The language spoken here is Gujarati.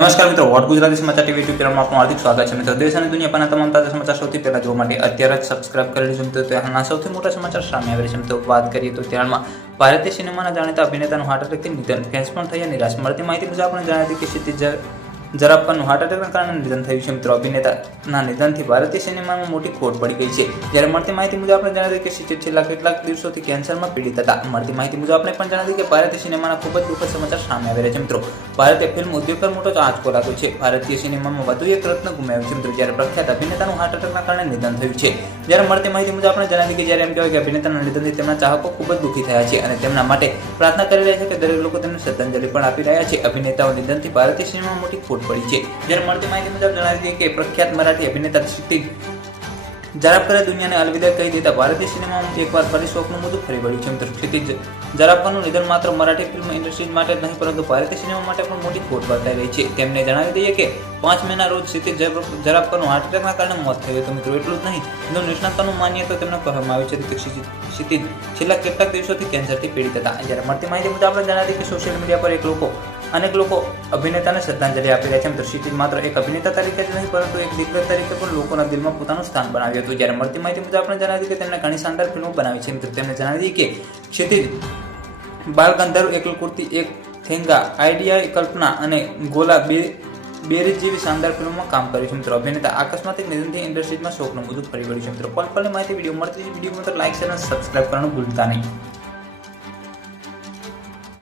નમસ્કાર મિત્રો, વોટ ગુજરાતી સમાચાર ટીવી યુટ્યુબ ચેનલમાં આપનું હાર્દિક સ્વાગત છે. મિત્રો, દેશ અને દુનિયાના તમામ તાજા સમાચાર સૌથી પહેલા જોવા માટે અત્યારે જ સબસ્ક્રાઇબ કરી લેજો. મિત્રો, ત્યારના સૌથી મોટા સમાચાર સામે આવી રહ્યા છે. મિત્રો, વાત કરીએ તો ત્યારમાં ભારતીય સિનેમાના જાણીતા અભિનેતાનું હાર્ટ અટેકથી નિધન, ફેન્સ પણ થયા નિરાશ. મળતી માહિતી મુજબ આપણે જણાવી હતી કે ક્ષિતિજ જરાપકાનું હાર્ટ અટેકના કારણે નિધન થયું છે. મિત્રો, અભિનેતાના નિધનથી ભારતીય સિનેમામાં મોટી ખોટ પડી ગઈ છે. જ્યારે મળતી માહિતી મુજબ આપણે જણાવી કે ક્ષિતિજ છેલ્લા કેટલાક દિવસોથી કેન્સરમાં પીડિત હતા. મળતી માહિતી મુજબ આપણે પણ જણાવી કે ભારતીય સિનેમાના ખૂબ જ દુઃખદ સમાચાર સામે આવી રહ્યા છે. મિત્રો, ભારતીય ફિલ્મ ઉદ્યોગ પર મોટો આંચકો લાગ્યો છે. ભારતીય સિનેમામાં વધુ એક રત્ન ગુમાવ્યું છે. મિત્રો, જ્યારે પ્રખ્યાત અભિનેતાનું હાર્ટ અટેકના કારણે નિધન થયું છે. જ્યારે મળતી માહિતી મુજબ આપણે જણાવી કે જ્યારે એમ કહેવાય કે અભિનેતાના નિધનથી તેમના ચાહકો ખૂબ જ દુઃખી થયા છે અને તેમના માટે પ્રાર્થના કરી રહ્યા છે કે દરેક લોકો તેમને શ્રદ્ધાંજલિ પણ આપી રહ્યા છે. અભિનેતાઓ નિધનથી ભારતીય સિનેમામાં મોટી ખોટ પડી છે. જ્યારે મળતી માહિતી મુજબ જણાવી કે પ્રખ્યાત મરાઠી અભિનેતા ક્ષિતિજ જરાપકરે દુનિયાને અલવિદા કહી દેતા ભારતીય સિનેમામાં એકવાર ફરી શોકનું મોજું ફરી વળ્યું છે. મિત્રો, ક્ષિતિજ જરાપકરનું નિધન માત્ર મરાઠી ફિલ્મ ઇન્ડસ્ટ્રી માટે જ નહીં પરંતુ ભારતીય સિનેમા માટે પણ મોટી ખોટ વર્તાઈ રહી છે. તેમને જણાવી દઈએ કે 5 મેના રોજ ક્ષિતિજ જરાપકરનું હાર્ટ એટેકના કારણે મોત થયું હતું. મિત્રો, એટલું જ નહીં, જો નિષ્ણાતોનું માનીએ તો તેમને કહેવામાં આવ્યું છે કે ક્ષિતિજ છેલ્લા કેટલાક દિવસોથી કેન્સરથી પીડિત હતા. જ્યારે મળતી માહિતી મુજબ આપણે જણાવી કે સોશિયલ મીડિયા પર અનેક લોકો અભિનેતાને શ્રદ્ધાંજલિ આપી રહ્યા છે. મિત્રો, ક્ષિતિજ માત્ર એક અભિનેતા તરીકે જ નહીં પરંતુ એક દિગ્ગજ તરીકે પણ લોકોના દિલમાં પોતાનું સ્થાન બનાવ્યું હતું. જ્યારે મળતી માહિતી મુજબ આપણે જણાવી કે તેમણે ઘણી શાનદાર ફિલ્મો બનાવી છે. મિત્રો, તેમને જણાવી કે ક્ષિતિજ બાલ ગંધર્વ, એકલ કુર્તી, એક થેંગા, આઈડિયા, કલ્પના અને ગોલા બેરીજ જેવી શાનદાર ફિલ્મોમાં કામ કર્યું છે. મિત્રો, અભિનેતા આકસ્મિક નિધનથી ઇન્ડસ્ટ્રીમાં શોકનું મોજું ફરી વળ્યું છે. મિત્રો, પલ પલની માહિતી વિડીયો મળતી વિડીયો લાઈક, શેર અને સબસ્ક્રાઇબ કરવાનું ભૂલતા નહીં.